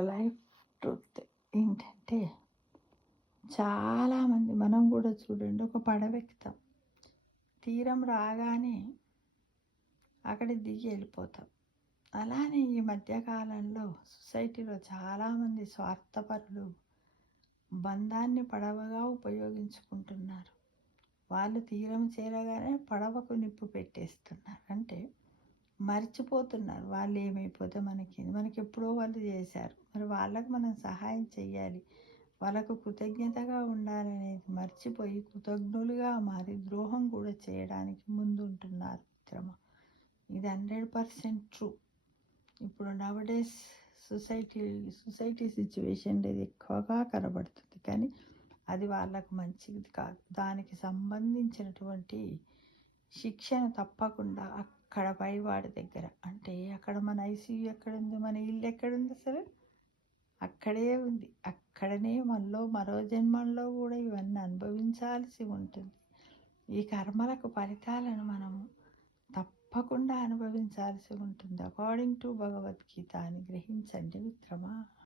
ఒక life truth ఏంటంటే, చాలామంది మనం కూడా చూడండి, ఒక పడవెక్కుతాం. తీరం రాగానే అక్కడికి దిగి వెళ్ళిపోతాం. అలానే ఈ మధ్య కాలంలో సొసైటీలో చాలామంది స్వార్థపరులు బంధాన్ని పడవగా ఉపయోగించుకుంటున్నారు. వాళ్ళు తీరం చేరగానే పడవకు నిప్పు పెట్టేస్తున్నారు. అంటే మర్చిపోతున్నారు వాళ్ళు ఏమైపోతే మనకెప్పుడో వాళ్ళు చేశారు. మరి వాళ్ళకి మనం సహాయం చేయాలి. వాళ్ళకు కృతజ్ఞతగా ఉండాలనేది మర్చిపోయి కృతజ్ఞులుగా మారి ద్రోహం కూడా చేయడానికి ముందుంటున్నారు మిత్రమా. ఇది 100% ట్రూ. ఇప్పుడు నవడేస్ సొసైటీ సిచ్యువేషన్లో ఇది ఎక్కువగా కనబడుతుంది. కానీ అది వాళ్ళకు మంచిది కాదు. దానికి సంబంధించినటువంటి శిక్షణ తప్పకుండా అక్కడ పైవాడి దగ్గర, అంటే అక్కడ మన ఐసీయూ ఎక్కడుంది, మన ఇల్లు ఎక్కడుంది, అసలు అక్కడే ఉంది. అక్కడనే మరో జన్మంలో కూడా ఇవన్నీ అనుభవించాల్సి ఉంటుంది. ఈ కర్మలకు ఫలితాలను మనము తప్పకుండా అనుభవించాల్సి ఉంటుంది. అకార్డింగ్ టు భగవద్గీత అని గ్రహించండి మిత్రమా.